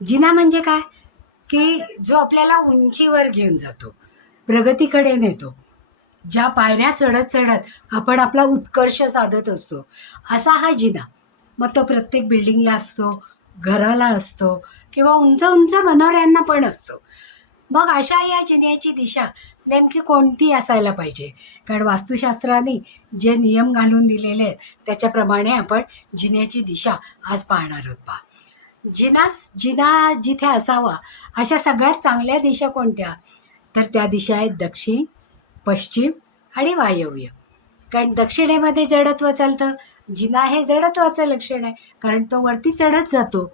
जिना म्हणजे काय? की जो आपल्याला उंचीवर घेऊन जातो प्रगतीकडे नेतो ज्या पायऱ्या चढत चढत आपण आपला उत्कर्ष साधत असतो असा हा जिना. मग तो प्रत्येक बिल्डिंगला असतो घराला असतो किंवा उंच उंच मनोऱ्यांना पण असतो. मग अशा या जिन्याची दिशा नेमकी कोणती असायला पाहिजे? कारण वास्तुशास्त्राने जे नियम घालून दिलेले आहेत त्याच्याप्रमाणे आपण जिन्याची दिशा आज पाहणार आहोत पहा. जिनास जिना जिथे असावा अशा सगळ्यात चांगल्या दिशा कोणत्या? तर त्या दिशा आहेत दक्षिण पश्चिम आणि वायव्य. कारण दक्षिणेमध्ये जडत्व चालतं जिना हे जडत्वाचं लक्षण आहे कारण तो वरती चढत जातो.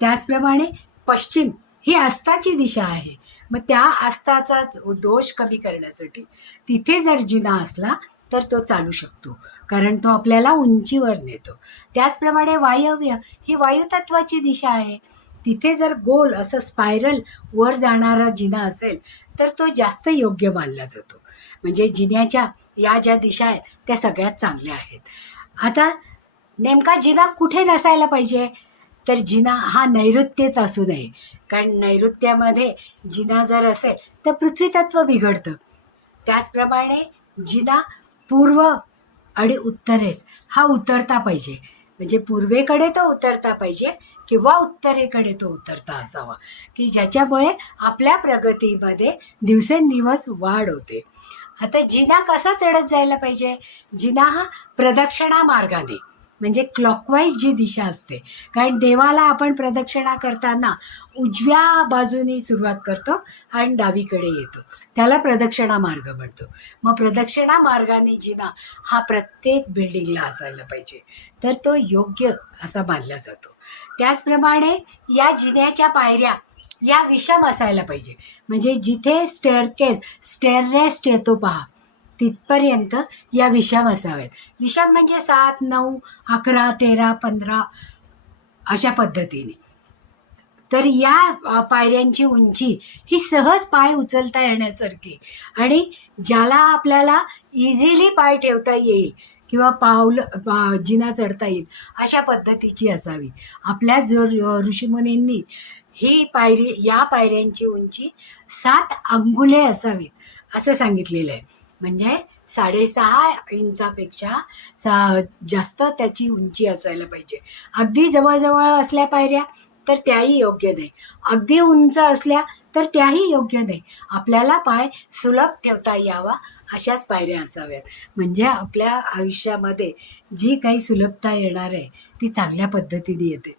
त्याचप्रमाणे पश्चिम ही आस्थाची दिशा आहे. मग त्या आस्थाचा दोष कमी करण्यासाठी तिथे जर जिना असला तर तो चालू शकतो. कारण तो आपल्याला उंचीवर नेतो. त्याचप्रमाणे वायव्य ही वायुतत्वाची दिशा आहे. तिथे जर गोल असं स्पायरल वर जाणारा जिना असेल तर तो जास्त योग्य मानला जातो. म्हणजे जिन्याच्या या ज्या दिशा आहेत त्या सगळ्यात चांगल्या आहेत. आता नेमका जिना कुठे नसायला पाहिजे? तर जिना हा नैऋत्येत असू नये. कारण नैऋत्यामध्ये जिना जर असेल तर पृथ्वीतत्व बिघडतं. त्याचप्रमाणे जिना पूर्व आणि उत्तरेस. हा उतरता पाहिजे. म्हणजे पूर्वेकडे तो उतरता पाहिजे किंवा उत्तरेकडे तो उतरता असावा. की ज्याच्यामुळे आपल्या प्रगतीमध्ये दिवसेंदिवस वाढ होते. आता जिना कसा चढत जायला पाहिजे? जिना हा प्रदक्षिणा मार्गाने. म्हणजे क्लॉकवाईज जी दिशा असते. कारण देवाला आपण प्रदक्षिणा करताना उजव्या बाजूने सुरुवात करतो आणि डावीकडे येतो. त्याला प्रदक्षिणा मार्ग म्हणतो. मग प्रदक्षिणा मार्गाने जिना हा प्रत्येक बिल्डिंगला असायला पाहिजे. तर तो योग्य असा बांधला जातो. त्याचप्रमाणे या जिन्याच्या पायऱ्या या विषम असायला पाहिजे. म्हणजे जिथे स्टेअरकेस स्टेअररेस्ट येतो पहा. तिथपर्यंत या विषम असाव्यात विषम म्हणजे सात नऊ अकरा तेरा पंधरा अशा पद्धतीने. तर या पायऱ्यांची उंची ही सहज पाय उचलता येण्यासारखी आणि ज्याला आपल्याला इझिली पाय ठेवता येईल किंवा पावलं पा जिना चढता येईल अशा पद्धतीची असावी. आपल्या जो ऋषीमुनींनी ही पायरी या पायऱ्यांची उंची सात अंगुले असावीत असं सांगितलेलं आहे. म्हणजे साडेसहा इंचापेक्षा सा जास्त त्याची उंची असायला पाहिजे. अगदी जवळजवळ असल्या पायऱ्या तर त्याही योग्य नाही. अगदी उंच असल्या तर त्याही योग्य नाही. आपल्याला पाय सुलभ ठेवता यावा अशाच पायऱ्या असाव्यात. म्हणजे आपल्या आयुष्यामध्ये जी काही सुलभता येणार आहे ती चांगल्या पद्धतीने येते.